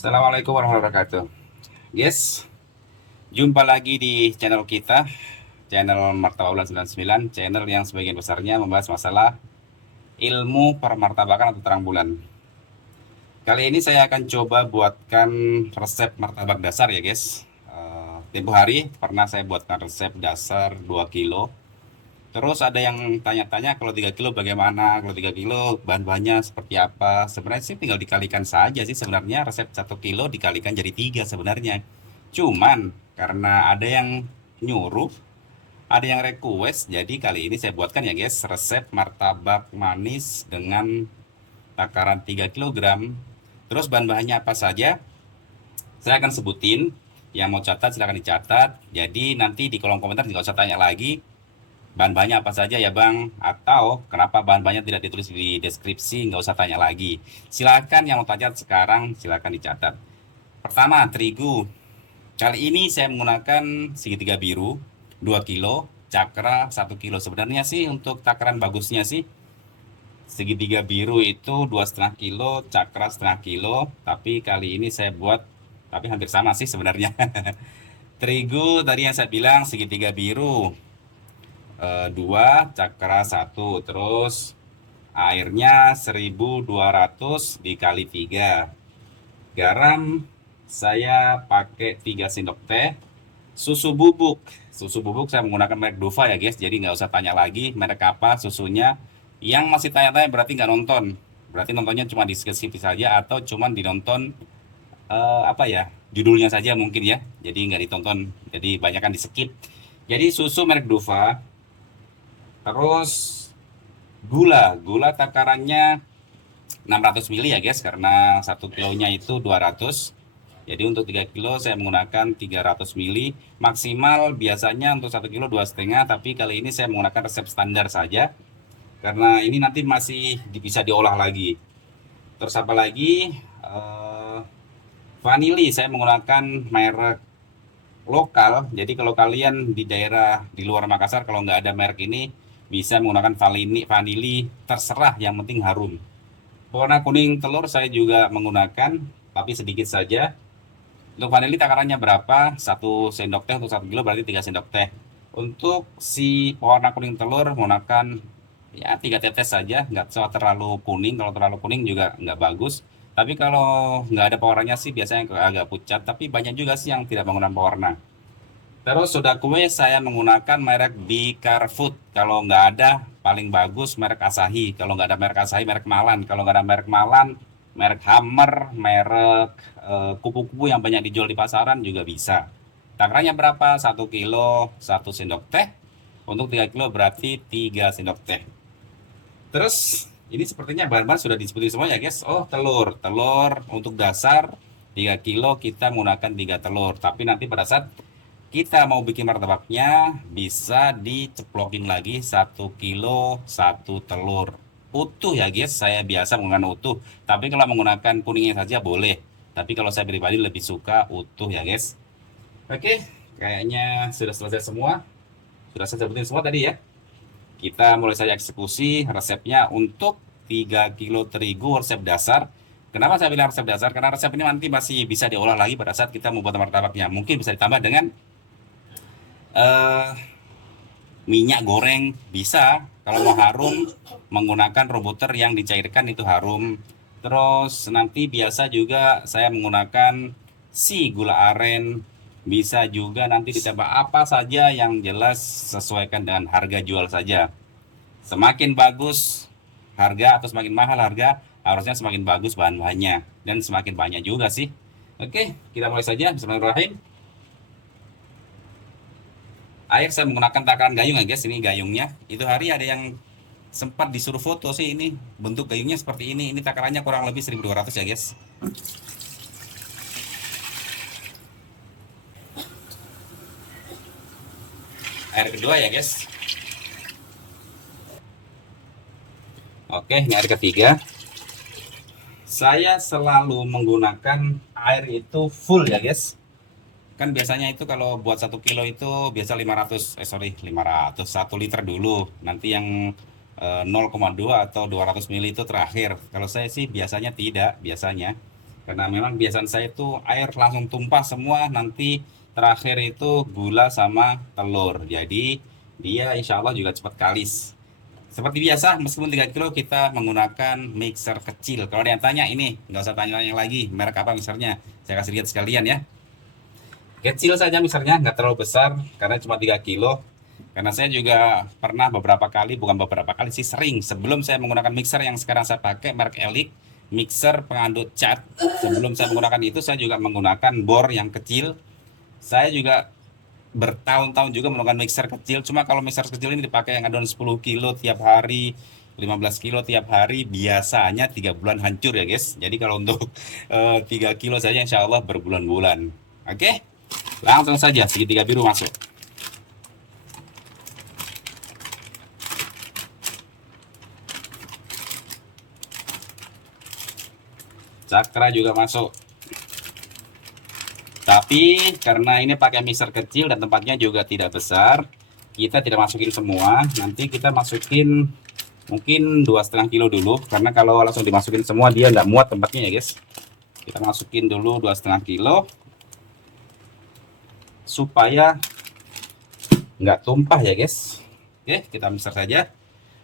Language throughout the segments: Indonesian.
Assalamualaikum warahmatullahi wabarakatuh. Yes, jumpa lagi di channel kita, channel Martabak Bulan 99, channel yang sebagian besarnya membahas masalah ilmu permartabakan atau terang bulan. Kali ini saya akan coba buatkan resep martabak dasar ya guys. Tempo hari pernah saya buatkan resep dasar 2 kilo. Terus ada yang tanya-tanya kalau 3 kilo bagaimana, kalau 3 kilo bahan-bahannya seperti apa. Sebenarnya sih tinggal dikalikan saja sih sebenarnya resep 1 kilo dikalikan jadi 3 sebenarnya. Cuman karena ada yang nyuruh, ada yang request, jadi kali ini saya buatkan ya guys resep martabak manis dengan takaran 3 kilogram. Terus bahan-bahannya apa saja? Saya akan sebutin. Yang mau catat silahkan dicatat. Jadi nanti di kolom komentar nggak usah tanya lagi bahan-bahannya apa saja ya bang, atau kenapa bahan-bahannya tidak ditulis di deskripsi, nggak usah tanya lagi. Silakan yang mau tanya sekarang silakan dicatat. Pertama, terigu. Kali ini saya menggunakan segitiga biru 2 kilo, cakra 1 kilo. Sebenarnya sih untuk takaran bagusnya sih segitiga biru itu 2,5 kilo, cakra setengah kilo, tapi kali ini saya buat tapi hampir sama sih sebenarnya. Terigu tadi yang saya bilang segitiga biru 2, cakra 1, terus airnya 1200 dikali 3. Garam saya pakai 3 sendok teh. Susu bubuk saya menggunakan merek Dova ya guys, jadi nggak usah tanya lagi merek apa susunya. Yang masih tanya-tanya berarti nggak nonton, berarti nontonnya cuma di skip saja atau cuma dinonton apa ya, judulnya saja mungkin ya, jadi nggak ditonton, jadi banyak kan di skip. Jadi susu merek Dova. Terus gula takarannya 600 ml ya guys, karena 1 kilonya itu 200. Jadi untuk 3 kilo saya menggunakan 300 ml. Maksimal biasanya untuk 1 kilo 2,5, tapi kali ini saya menggunakan resep standar saja. Karena ini nanti masih bisa diolah lagi. Terus apa lagi? Eh, Vanili saya menggunakan merek lokal. Jadi kalau kalian di daerah di luar Makassar kalau nggak ada merek ini bisa menggunakan vanili terserah, yang penting harum. Warna kuning telur saya juga menggunakan, tapi sedikit saja. Untuk vanili takarannya berapa? 1 sendok teh untuk 1 kilo berarti 3 sendok teh. Untuk si pewarna kuning telur menggunakan ya 3 tetes saja, nggak usah terlalu kuning. Kalau terlalu kuning juga nggak bagus. Tapi kalau nggak ada pewarnanya sih biasanya agak pucat. Tapi banyak juga sih yang tidak menggunakan pewarna. Terus soda kue saya menggunakan merek Bikar Food. Kalau nggak ada, paling bagus merek Asahi. Kalau nggak ada merek Asahi, merek Malan. Kalau nggak ada merek Malan, merek Hammer, merek kupu-kupu yang banyak dijual di pasaran juga bisa. Takarannya berapa? 1 kilo, 1 sendok teh. Untuk 3 kilo berarti 3 sendok teh. Terus ini sepertinya bahan-bahan sudah disebutin semua ya guys. Oh, telur. Telur untuk dasar 3 kilo kita menggunakan 3 telur. Tapi nanti pada saat kita mau bikin martabaknya bisa diceplokin lagi 1 kilo 1 telur utuh ya guys. Saya biasa menggunakan utuh, tapi kalau menggunakan kuningnya saja boleh, tapi kalau saya pribadi lebih suka utuh ya guys. Oke, kayaknya sudah selesai semua, sudah saya sebutin semua tadi ya. Kita mulai saja eksekusi resepnya. Untuk 3 kilo terigu resep dasar. Kenapa saya bilang resep dasar? Karena resep ini nanti masih bisa diolah lagi pada saat kita membuat martabaknya. Mungkin bisa ditambah dengan eh, minyak goreng bisa. Kalau mau harum menggunakan robuster yang dicairkan itu harum. Terus nanti biasa juga saya menggunakan si gula aren. Bisa juga nanti ditambah apa saja, yang jelas sesuaikan dengan harga jual saja. Semakin bagus harga atau semakin mahal harga, harusnya semakin bagus bahan-bahannya dan semakin banyak juga sih. Oke, kita mulai saja. Bismillahirrahmanirrahim. Air saya menggunakan takaran gayung ya guys, ini gayungnya. Itu hari ada yang sempat disuruh foto sih, ini bentuk gayungnya seperti ini takarannya kurang lebih 1200 ya guys. Air kedua ya guys. Oke, ini air ketiga. Saya selalu menggunakan air itu full ya guys. Kan biasanya itu kalau buat 1 kilo itu biasa 500, 1 liter dulu. Nanti yang 0,2 atau 200 ml itu terakhir. Kalau saya sih biasanya tidak, biasanya. Karena memang kebiasaan saya itu air langsung tumpah semua, nanti terakhir itu gula sama telur. Jadi dia insya Allah juga cepat kalis. Seperti biasa, meskipun 3 kilo kita menggunakan mixer kecil. Kalau ada yang tanya ini, nggak usah tanya-tanya lagi, merek apa mixernya. Saya kasih lihat sekalian ya. Kecil saja mixernya, nggak terlalu besar, karena cuma 3 kilo. Karena saya juga pernah beberapa kali, bukan beberapa kali sih, sering. Sebelum saya menggunakan mixer yang sekarang saya pakai, merek Elite, mixer pengaduk cat. Sebelum saya menggunakan itu, saya juga menggunakan bor yang kecil. Saya juga bertahun-tahun juga menggunakan mixer kecil. Cuma kalau mixer kecil ini dipakai yang adon 10 kilo tiap hari, 15 kilo tiap hari, biasanya 3 bulan hancur ya guys. Jadi kalau untuk 3 kilo saja insya Allah berbulan-bulan. Oke, langsung saja segitiga biru masuk. Cakra juga masuk. Tapi karena ini pakai mixer kecil dan tempatnya juga tidak besar, kita tidak masukin semua. Nanti kita masukin mungkin 2,5 kilo dulu, karena kalau langsung dimasukin semua dia nggak muat tempatnya ya guys. Kita masukin dulu 2,5 kilo supaya nggak tumpah ya guys. Oke, kita mixer saja.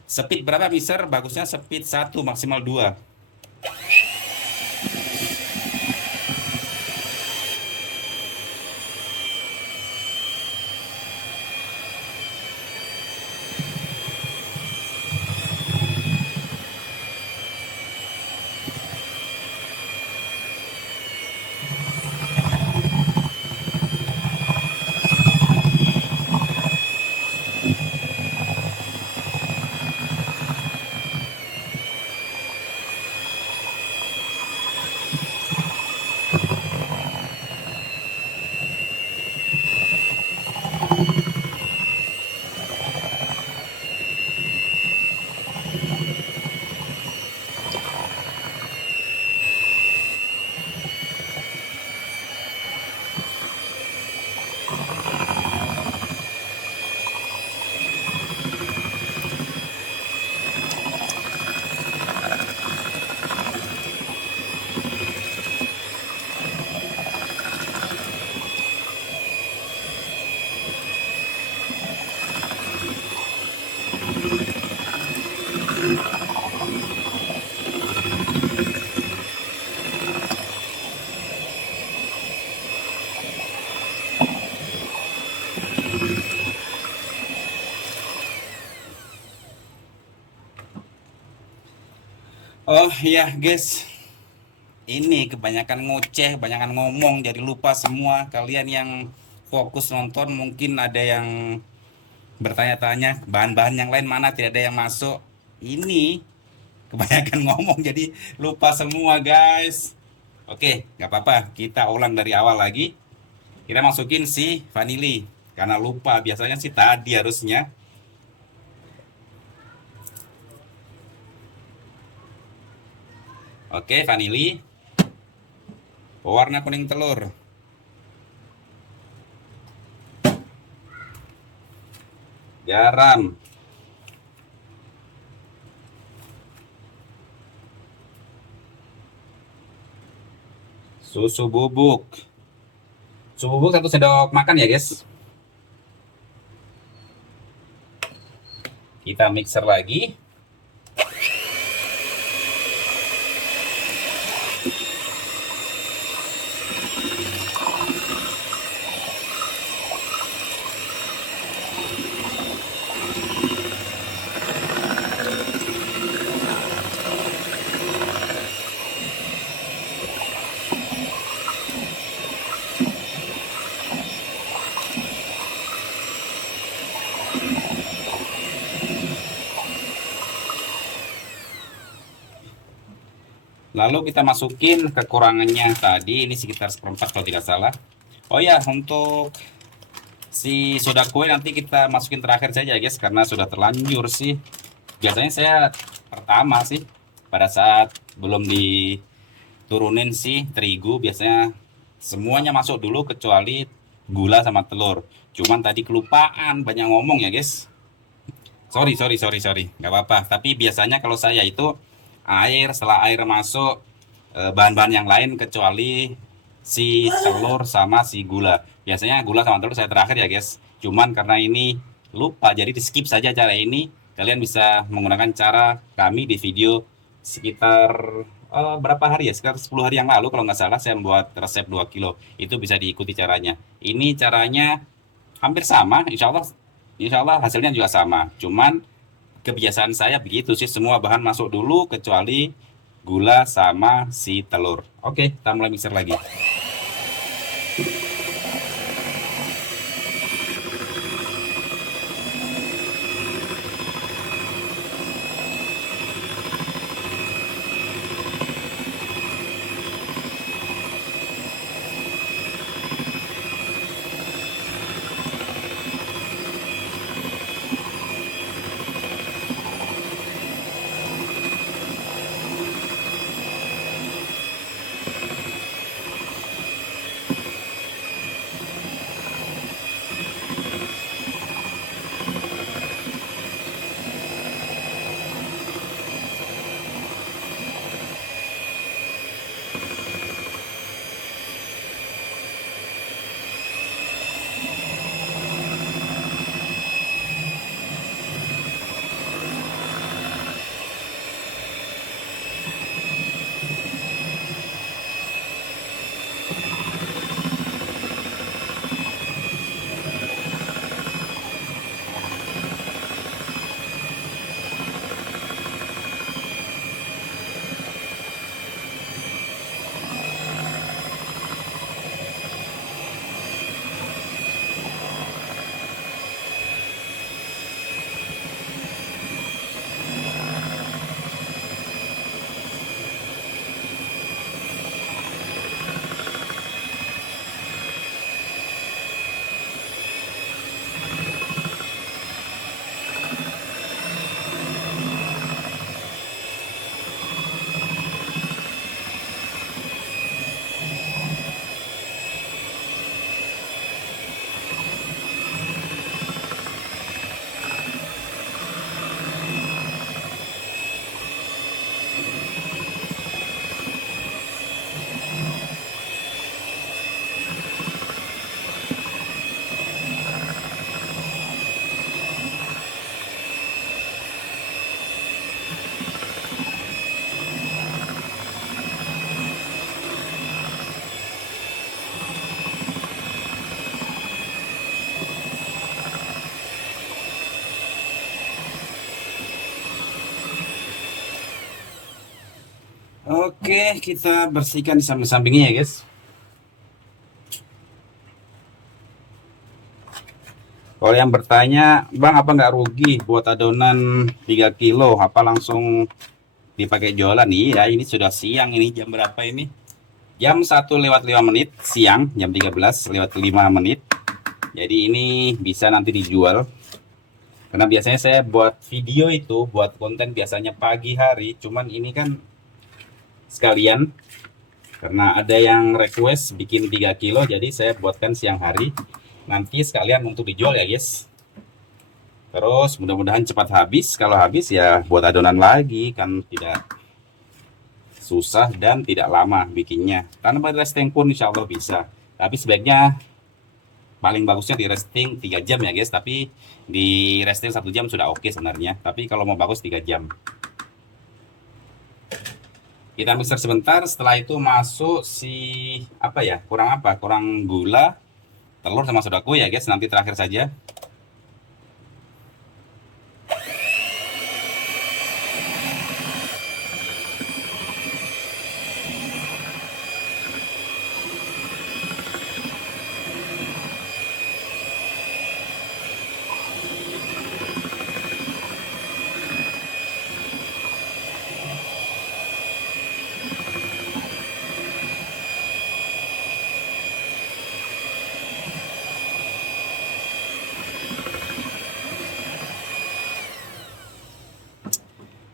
Speed berapa mixer? Bagusnya speed 1 maksimal 2. Oh iya guys, ini kebanyakan ngoceh, kebanyakan ngomong, jadi lupa semua. Kalian yang fokus nonton mungkin ada yang bertanya-tanya bahan-bahan yang lain mana, tidak ada yang masuk. Ini kebanyakan ngomong jadi lupa semua guys. Oke, nggak apa-apa, kita ulang dari awal lagi. Kita masukin si vanili, karena lupa, biasanya sih tadi harusnya. Oke, vanili, pewarna kuning telur, garam, susu bubuk. Susu bubuk 1 sendok makan ya guys. Kita mixer lagi. Lalu kita masukin kekurangannya tadi, ini sekitar 1/4 kalau tidak salah. Oh ya, untuk si soda kue nanti kita masukin terakhir saja guys, karena sudah terlanjur sih. Biasanya saya pertama sih, pada saat belum diturunin si terigu, biasanya semuanya masuk dulu kecuali gula sama telur. Cuman tadi kelupaan, banyak ngomong ya guys. Sorry, nggak apa-apa. Tapi biasanya kalau saya itu air, setelah air masuk bahan-bahan yang lain kecuali si telur sama si gula. Biasanya gula sama telur saya terakhir ya guys. Cuman karena ini lupa jadi di skip saja cara ini. Kalian bisa menggunakan cara kami di video sekitar berapa hari ya? Sekitar 10 hari yang lalu kalau nggak salah saya membuat resep 2 kilo. Itu bisa diikuti caranya. Ini caranya hampir sama, insya Allah hasilnya juga sama. Cuman kebiasaan saya begitu sih, semua bahan masuk dulu kecuali gula sama si telur. Oke, kita mulai mixer lagi. Oke, kita bersihkan di samping-sampingnya ya guys. Kalau yang bertanya, Bang apa nggak rugi buat adonan 3 kilo? Apa langsung dipakai jualan? Iya, ini sudah siang ini. Jam berapa ini? Jam 1:05 siang, jam 13:05. Jadi ini bisa nanti dijual. Karena biasanya saya buat video itu, buat konten biasanya pagi hari. Cuman ini kan sekalian. Karena ada yang request bikin 3 kilo, jadi saya buatkan siang hari. Nanti sekalian untuk dijual ya guys. Terus mudah-mudahan cepat habis. Kalau habis ya buat adonan lagi, kan tidak susah dan tidak lama bikinnya. Tanpa resting pun insya Allah bisa. Tapi sebaiknya paling bagusnya di resting 3 jam ya guys. Tapi di resting 1 jam sudah oke sebenarnya. Tapi kalau mau bagus 3 jam. Kita mixer sebentar, setelah itu masuk si apa ya? Kurang gula, telur sama sodaku ya guys, nanti terakhir saja.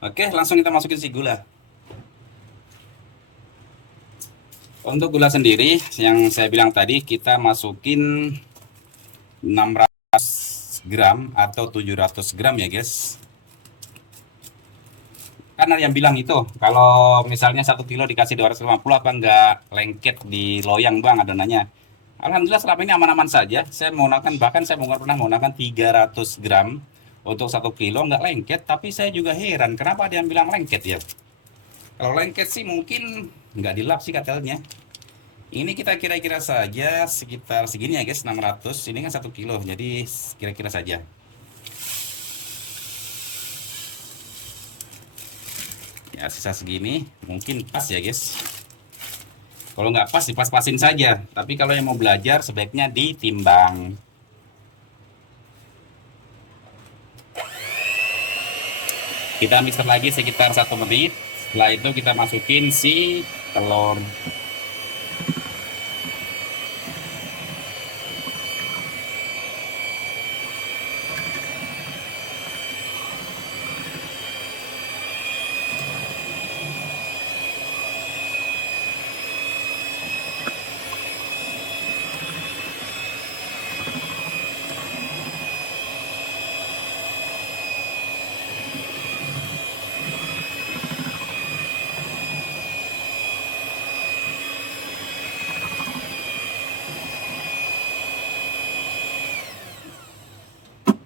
Oke, langsung kita masukin si gula. Untuk gula sendiri, yang saya bilang tadi, kita masukin 600 gram atau 700 gram ya guys. kan ada yang bilang itu kalau misalnya 1 kilo dikasih 250 apa enggak lengket di loyang bang adonannya. Alhamdulillah selama ini aman-aman saja. Saya menggunakan, bahkan saya pernah menggunakan 300 gram untuk 1 kilo nggak lengket. Tapi saya juga heran kenapa ada yang bilang lengket ya. Kalau lengket sih mungkin nggak dilap sih katanya. Ini kita kira-kira saja sekitar segini ya guys, 600. Ini kan 1 kilo, jadi kira-kira saja. Ya sisa segini, mungkin pas ya guys. Kalau nggak pas, dipas-pasin saja. Tapi kalau yang mau belajar, sebaiknya ditimbang. Kita mixer lagi sekitar 1 menit. Setelah itu kita masukin si telur.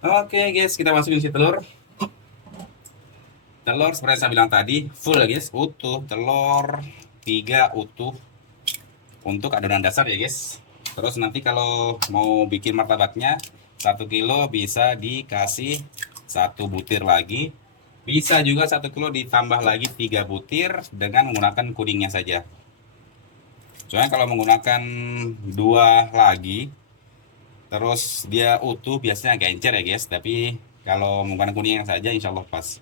Oke guys, kita masukin si telur. Telur seperti saya bilang tadi, full ya guys, utuh. Telur 3 utuh untuk adonan dasar ya guys. Terus nanti kalau mau bikin martabaknya 1 kilo bisa dikasih 1 butir lagi. Bisa juga 1 kilo ditambah lagi 3 butir dengan menggunakan kuningnya saja. Soalnya kalau menggunakan 2 lagi, terus dia utuh biasanya agak encer ya guys. Tapi kalau menggunakan kuning yang saja insya Allah pas.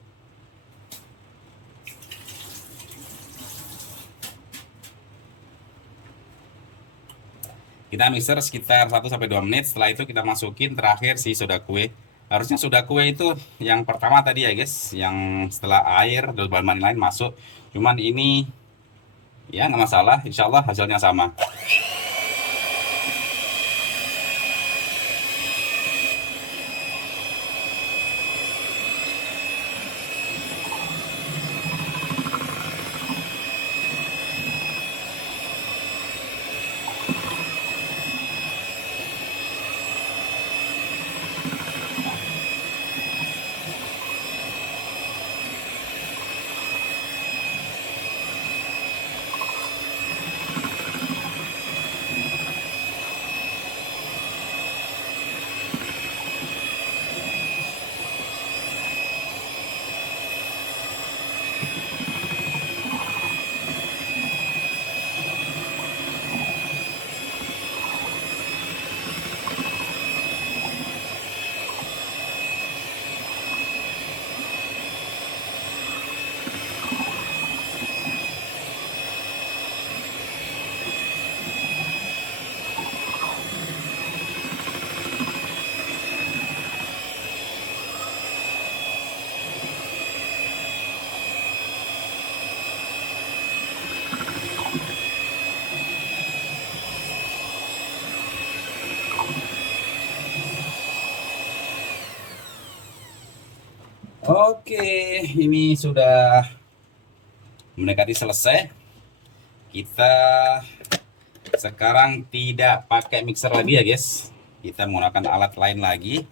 Kita mixer sekitar 1 sampai 2 menit. Setelah itu kita masukin terakhir si soda kue. Harusnya soda kue itu yang pertama tadi ya guys, yang setelah air dan bahan-bahan lain masuk. Cuman ini ya nggak masalah, insya Allah hasilnya sama. Oke, ini sudah mendekati selesai. Kita sekarang tidak pakai mixer lagi ya guys. Kita menggunakan alat lain lagi.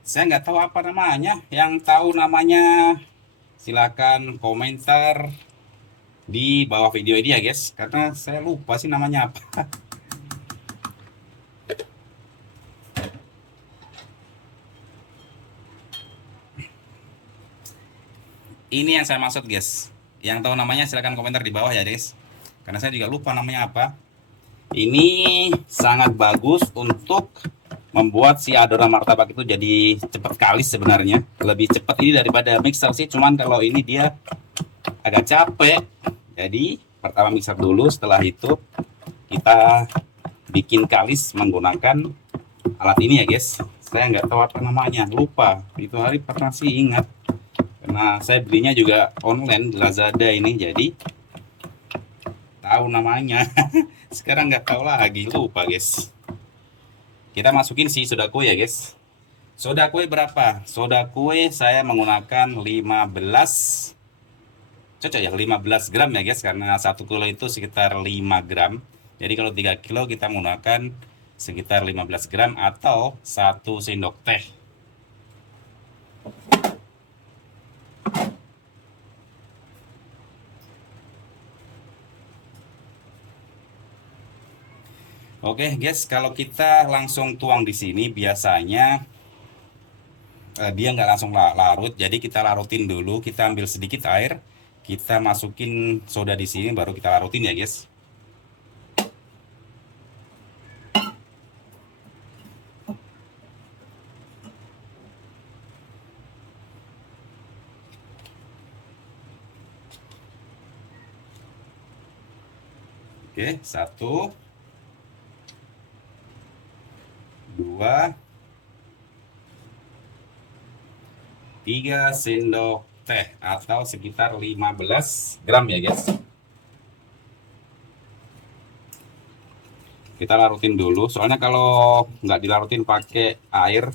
Saya nggak tahu apa namanya. Yang tahu namanya silakan komentar di bawah video ini ya guys. Karena saya lupa sih namanya apa. Ini yang saya maksud guys. Yang tahu namanya silahkan komentar di bawah ya guys. Karena saya juga lupa namanya apa. Ini sangat bagus untuk membuat si adonan martabak itu jadi cepat kalis sebenarnya. Lebih cepat ini daripada mixer sih. Cuman kalau ini dia agak capek. Jadi pertama mixer dulu. Setelah itu kita bikin kalis menggunakan alat ini ya guys. Saya nggak tahu apa namanya. Lupa. Itu hari pernah sih ingat. Karena saya belinya juga online di Lazada ini, jadi tahu namanya. Sekarang nggak tahu lagi, lupa guys. Kita masukin si soda kue ya guys. Soda kue berapa? Soda kue saya menggunakan 15 cocok ya 15 gram ya guys, karena 1 kilo itu sekitar 5 gram. Jadi kalau 3 kilo kita menggunakan sekitar 15 gram atau 1 sendok teh. Oke guys, kalau kita langsung tuang di sini biasanya dia nggak langsung larut, jadi kita larutin dulu. Kita ambil sedikit air, kita masukin soda di sini, baru kita larutin ya guys. Oke, 1, 2, 3 sendok teh atau sekitar 15 gram ya guys. Kita larutin dulu, soalnya kalau nggak dilarutin pakai air,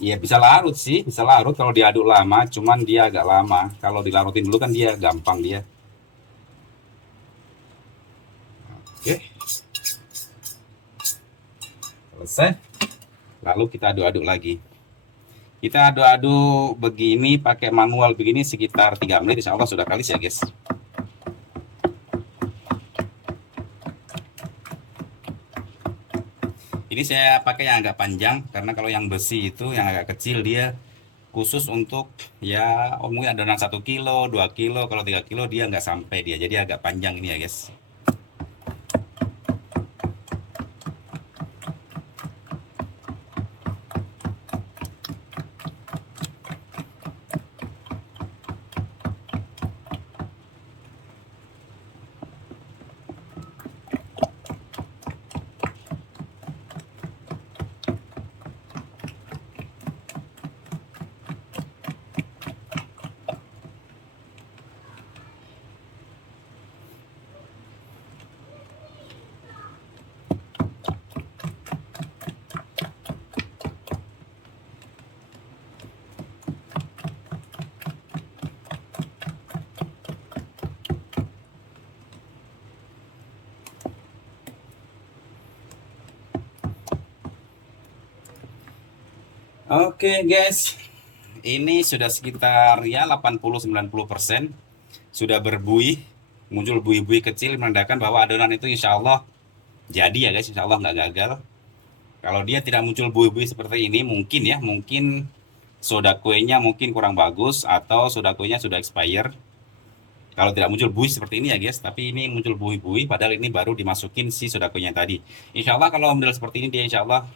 ya bisa larut sih, bisa larut kalau diaduk lama, cuman dia agak lama. Kalau dilarutin dulu kan dia gampang dia. Oke, selesai. Lalu kita aduk-aduk lagi. Kita aduk-aduk begini pakai manual begini sekitar 3 menit, insya Allah sudah kalis ya guys. Ini saya pakai yang agak panjang, karena kalau yang besi itu yang agak kecil dia khusus untuk ya mungkin adonan 1 kilo, 2 kilo, kalau 3 kilo dia nggak sampai dia, jadi agak panjang ini ya guys. Oke guys, ini sudah sekitar ya 80-90% sudah berbuih, muncul buih-buih kecil menandakan bahwa adonan itu insya Allah jadi ya guys, insya Allah nggak gagal. Kalau dia tidak muncul buih-buih seperti ini, mungkin ya, mungkin soda kuenya mungkin kurang bagus atau soda kuenya sudah expire. Kalau tidak muncul buih seperti ini ya guys, tapi ini muncul buih-buih, padahal ini baru dimasukin si soda kuenya tadi. Insya Allah kalau model seperti ini dia insya Allah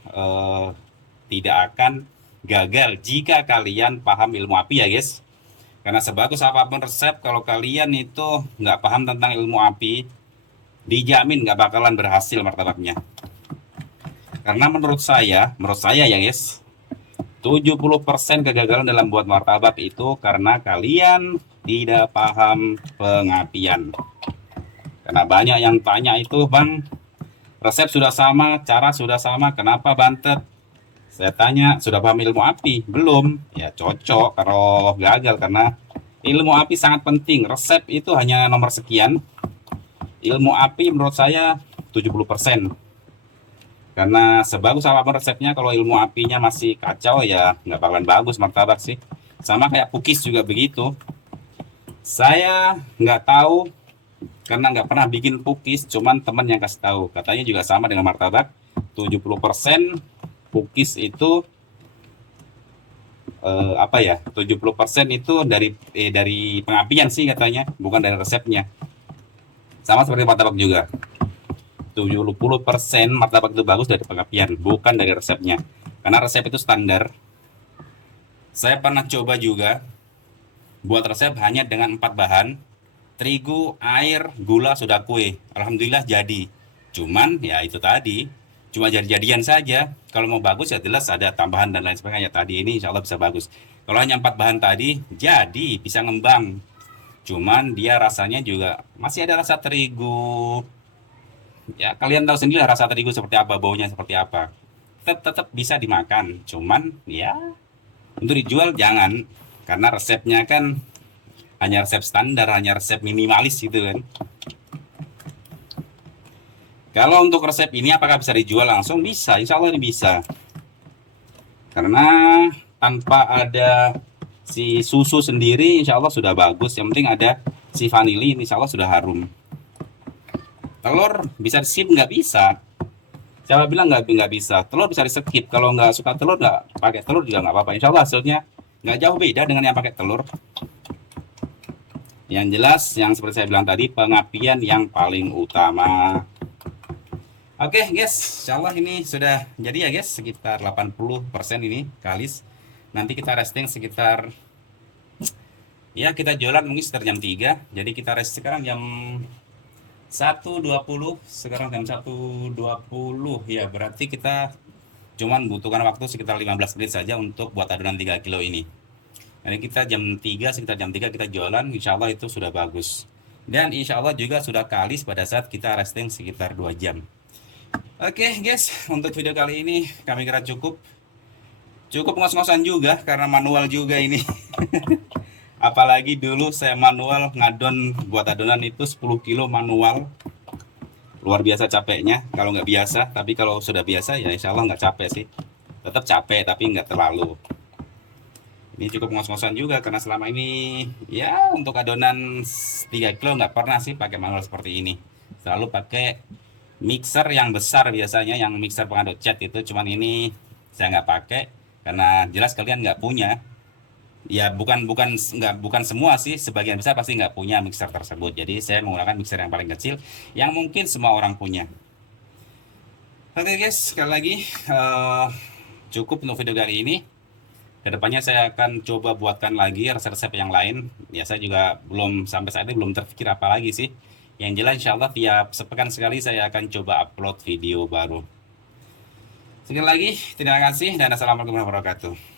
tidak akan gagal jika kalian paham ilmu api ya guys. Karena sebagus apapun resep, kalau kalian itu nggak paham tentang ilmu api, dijamin nggak bakalan berhasil martabaknya. Karena menurut saya ya guys, 70% kegagalan dalam buat martabak itu karena kalian tidak paham pengapian. Karena banyak yang tanya itu, Bang, resep sudah sama, cara sudah sama, kenapa bantet? Saya tanya, sudah paham ilmu api? Belum. Ya cocok kalau gagal, karena ilmu api sangat penting. Resep itu hanya nomor sekian. Ilmu api menurut saya 70%. Karena sebagus apapun resepnya, kalau ilmu apinya masih kacau ya nggak bakalan bagus martabak sih. Sama kayak cookies juga begitu. Saya nggak tahu karena nggak pernah bikin cookies, cuman teman yang kasih tahu. Katanya juga sama dengan martabak, 70% cookies itu apa ya, 70% itu dari pengapian sih katanya, bukan dari resepnya. Sama seperti martabak juga, 70% martabak itu bagus dari pengapian, bukan dari resepnya. Karena resep itu standar. Saya pernah coba juga buat resep hanya dengan 4 bahan, terigu, air, gula, soda kue. Alhamdulillah jadi. Cuman ya itu tadi, cuma jadi-jadian saja. Kalau mau bagus ya jelas ada tambahan dan lain sebagainya. Tadi ini insya Allah bisa bagus. Kalau hanya 4 bahan tadi, jadi bisa ngembang. Cuman dia rasanya juga masih ada rasa terigu. Ya kalian tahu sendiri rasa terigu seperti apa, baunya seperti apa. Tetap bisa dimakan. Cuman ya untuk dijual jangan. Karena resepnya kan hanya resep standar, hanya resep minimalis gitu kan. Kalau untuk resep ini apakah bisa dijual langsung? Bisa, insya Allah ini bisa. Karena tanpa ada si susu sendiri insya Allah sudah bagus. Yang penting ada si vanili, insya Allah sudah harum. Telur bisa di skip nggak bisa. Siapa bilang nggak bisa? Telur bisa di skip. Kalau nggak suka telur nggak pakai telur juga nggak apa-apa. Insya Allah hasilnya nggak jauh beda dengan yang pakai telur. Yang jelas, yang seperti saya bilang tadi, pengapian yang paling utama. Oke guys, insya Allah ini sudah jadi ya guys, sekitar 80% ini kalis. Nanti kita resting sekitar, ya kita jualan mungkin sekitar jam 3. Jadi kita rest sekarang jam 1.20, sekarang jam 1.20 ya, berarti kita cuman butuhkan waktu sekitar 15 menit saja untuk buat adonan 3 kilo ini. Jadi kita jam 3, sekitar jam 3 kita jualan, insya Allah itu sudah bagus. Dan insya Allah juga sudah kalis pada saat kita resting sekitar 2 jam. Oke guys, untuk video kali ini kami kira cukup ngos-ngosan juga karena manual juga ini. Apalagi dulu saya manual ngadon buat adonan itu 10 kilo manual. Luar biasa capeknya kalau nggak biasa, tapi kalau sudah biasa ya insya Allah nggak capek sih. Tetap capek tapi nggak terlalu. Ini cukup ngos-ngosan juga karena selama ini ya untuk adonan 3 kilo nggak pernah sih pakai manual seperti ini. Selalu pakai mixer yang besar biasanya, yang mixer pengaduk cat itu. Cuman ini saya nggak pakai karena jelas kalian nggak punya. Ya bukan semua sih, sebagian besar pasti nggak punya mixer tersebut. Jadi saya menggunakan mixer yang paling kecil yang mungkin semua orang punya. Oke guys, sekali lagi cukup untuk video kali ini. Kedepannya saya akan coba buatkan lagi resep-resep yang lain. Ya saya juga belum sampai saat ini belum terpikir apa lagi sih. Yang jelas insya Allah tiap sepekan sekali saya akan coba upload video baru. Sekali lagi terima kasih dan assalamualaikum warahmatullahi wabarakatuh.